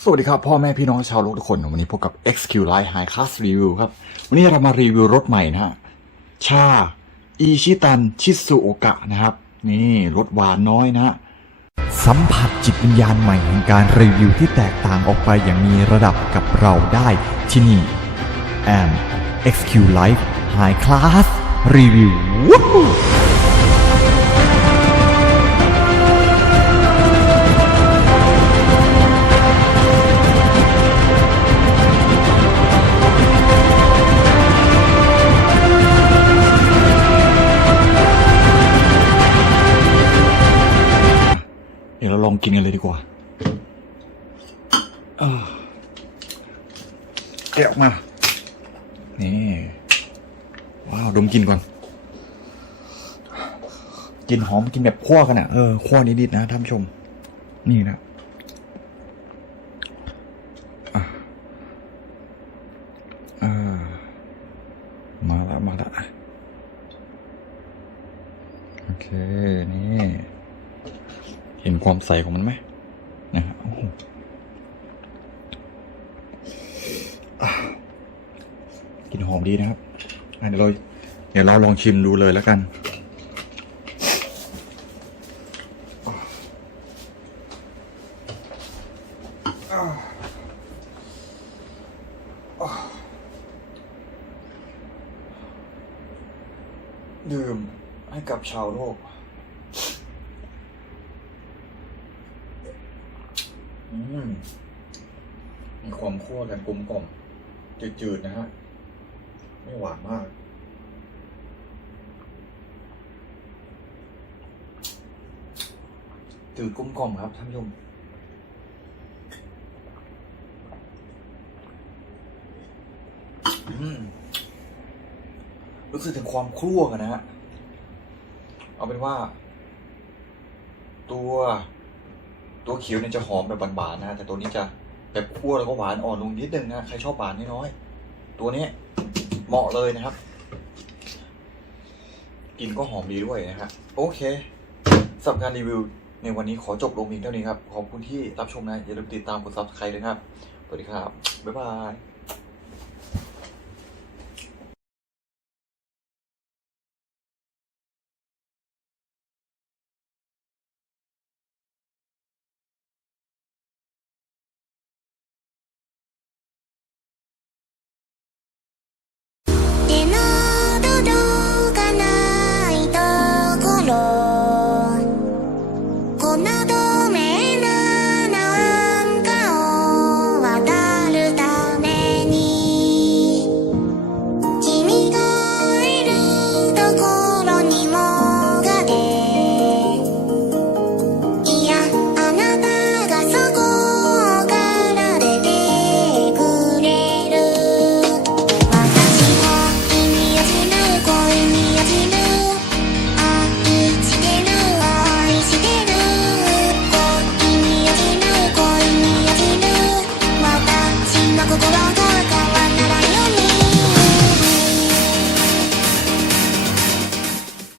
สวัสดีครับ พ่อแม่พี่น้องชาวโลกทุกคน วันนี้พบกับ XQ Line High Class Review ครับ วันนี้เรามารีวิวรถใหม่นะฮะ ชาอีชิตัน ชิซุโอกะนะครับ นี่รถหวานน้อยนะฮะสัมผัสจิตวิญญาณใหม่แห่งการรีวิวที่แตกต่างออกไปอย่างมีระดับกับเราได้ที่นี่ and XQ Life High Class Review ดี๋ยวเราลองกินกันเลยดีกว่าเออแกะออกมา นี่ ว้าว ดมกลินก่อนกลินหอมกินแบบคั่วกันอะ เออคั่วนิดๆนะท่านผู้ชม นี่นะอะอ่ามาละมาละโอเค นี่ เห็นความใสของมันไหมนะฮะกลินหอมดีนะครับเดี๋ยวเราเดี๋ยวเราลองชิมดูเลยแล้วกันดื่มให้กับชาวโลก มีความคั่วกันกลมกล่อมจืดๆนะฮะ ไม่หวานมากจืดกลมกล่อมครับท่านผู้ชมอืมรู้สึกถึงความครั่วกันนะฮะ เอาเป็นว่า ตัว ตัวเขียวเนี่ยจะหอมแบบบานๆนะแต่ตัวนี้จะแบบคั่วแล้วก็หวานอ่อนลงนิดนึงนะใครชอบหวานน้อยๆตัวนี้เหมาะเลยนะครับกินก็หอมดีด้วยนะครับโอเคสำหรับการรีวิว ในวันนี้ขอจบลงเพียงเท่านี้ครับ ขอบคุณที่รับชมนะ อย่าลืมติดตามกด subscribe ด้วยครับ สวัสดีครับ บ๊ายบาย が